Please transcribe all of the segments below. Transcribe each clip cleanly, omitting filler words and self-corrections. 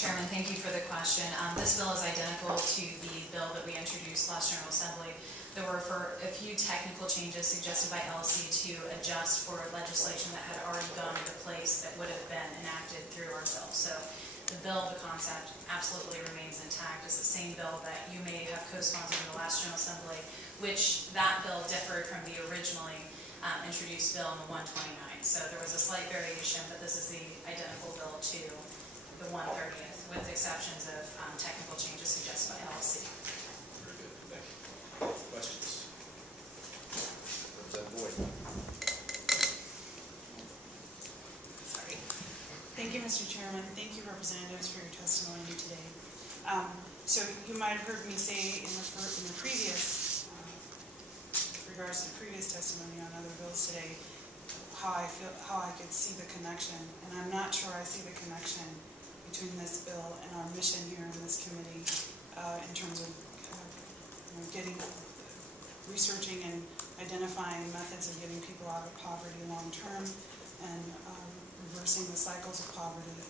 Chairman, thank you for the question. This bill is identical to the bill that we introduced last General Assembly. There were a few technical changes suggested by LC to adjust for legislation that had already gone into place that would have been enacted through our bill. So the bill, the concept, absolutely remains intact. It's the same bill that you may have co-sponsored in the last General Assembly, which that bill differed from the originally introduced bill in the 129. So there was a slight variation, but this is the identical bill to the 130th, with exceptions of technical changes suggested by LLC. Very good, thank you. Questions? Representative Boyd. Sorry. Thank you, Mr. Chairman. Thank you, representatives, for your testimony today. So you might have heard me say in the previous, regards to the previous testimony on other bills today, how I could see the connection, and I'm not sure I see the connection between this bill and our mission here in this committee in terms of researching and identifying methods of getting people out of poverty long term and reversing the cycles of poverty.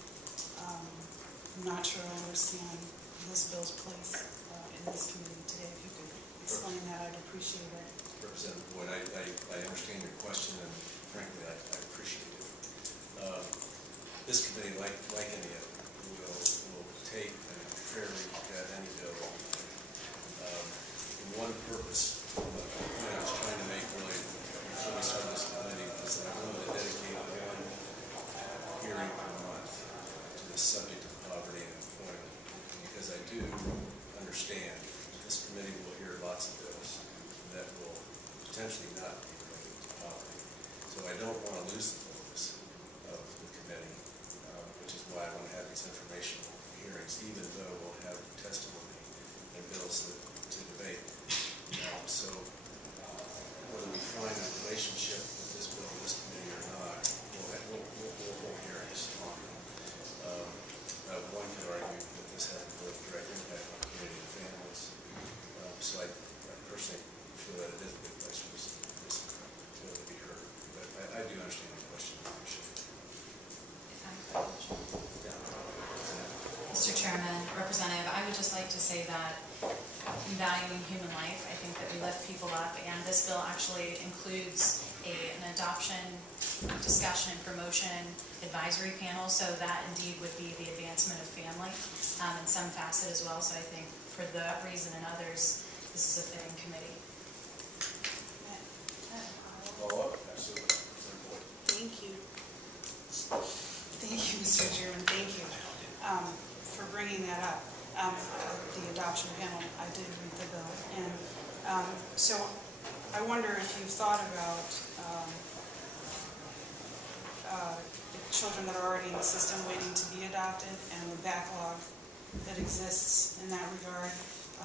I'm not sure I understand this bill's place in this committee today. If you could explain that, I'd appreciate it. Representative Boyd, I understand your question, and frankly, I appreciate it. This committee, like any of it, will take and fairly look at any bill. And one purpose, the point I was trying to make really before we started this committee, is that I wanted to dedicate one hearing per month to this subject of poverty and employment, because I do understand this committee will hear lots of bills that will potentially not be related to poverty. So I don't want to lose the focus of the committee, which is why I want to have these informational hearings, even though we'll have testimony and bills to debate. So whether we find a relationship with this bill and this committee or not, we'll hold hearings on it. One could argue that this has a really direct impact on community and families. So I personally feel that it is a good place for this bill to be heard. But I do understand the question. Mr. Chairman, Representative, I would just like to say that in valuing human life, I think that we lift people up, and this bill actually includes an adoption discussion and promotion advisory panel, so that indeed would be the advancement of family in some facet as well. So I think for that reason and others, this is a fitting committee. Follow up? Absolutely. Thank you. Thank you, Mr. Chairman. Thank you for bringing that up. The adoption panel, I did read the bill. And so I wonder if you've thought about the children that are already in the system waiting to be adopted and the backlog that exists in that regard. I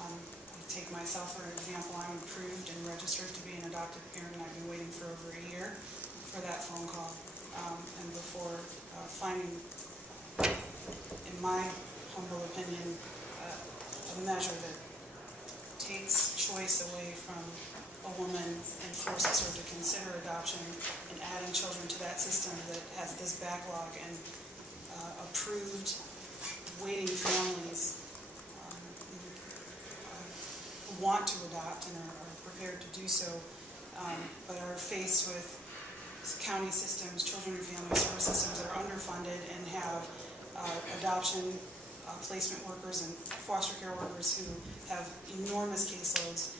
take myself for example. I'm approved and registered to be an adopted parent, and I've been waiting for over a year for that phone call. And before finding, in my humble opinion, a measure that takes choice away from a woman and forces her to consider adoption, and adding children to that system that has this backlog and approved waiting families who want to adopt and are prepared to do so, but are faced with county systems, children and family service systems that are underfunded and have adoption placement workers and foster care workers who have enormous caseloads,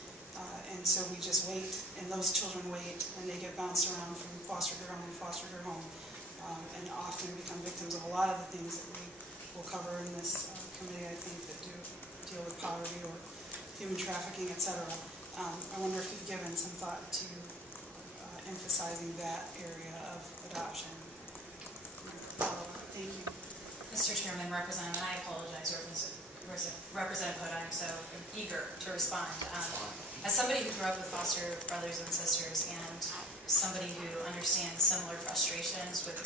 and so we just wait, and those children wait, and they get bounced around from foster care home to foster care home, and often become victims of a lot of the things that we will cover in this committee, I think, that do deal with poverty or human trafficking, etc. I wonder if you've given some thought to emphasizing that area of adoption. Thank you. Mr. Chairman, Representative, and I apologize, Representative Hood, I'm so eager to respond. As somebody who grew up with foster brothers and sisters, and somebody who understands similar frustrations with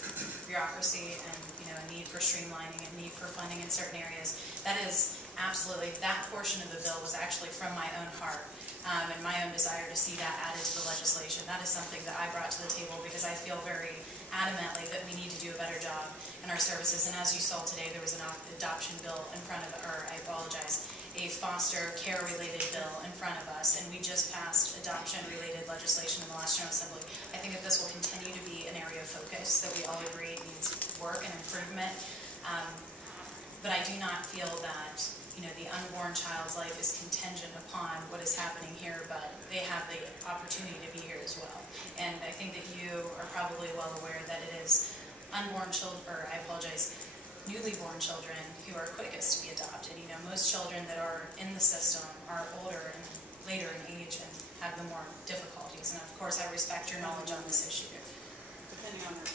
bureaucracy and a need for streamlining and need for funding in certain areas, that is absolutely, that portion of the bill was actually from my own heart. And my own desire to see that added to the legislation. That is something that I brought to the table because I feel very adamantly that we need to do a better job in our services. And as you saw today, there was an adoption bill in front of, or I apologize, a foster care related bill in front of us, and we just passed adoption related legislation in the last General Assembly. I think that this will continue to be an area of focus that we all agree needs work and improvement. But I do not feel that, you know, the unborn child's life is contingent upon what is happening here, but they have the opportunity to be here as well. And I think that you are probably well aware that it is unborn children, or I apologize, newly born children who are quickest to be adopted. You know, most children that are in the system are older and later in age and have the more difficulties. And of course, I respect your knowledge on this issue. Depending on their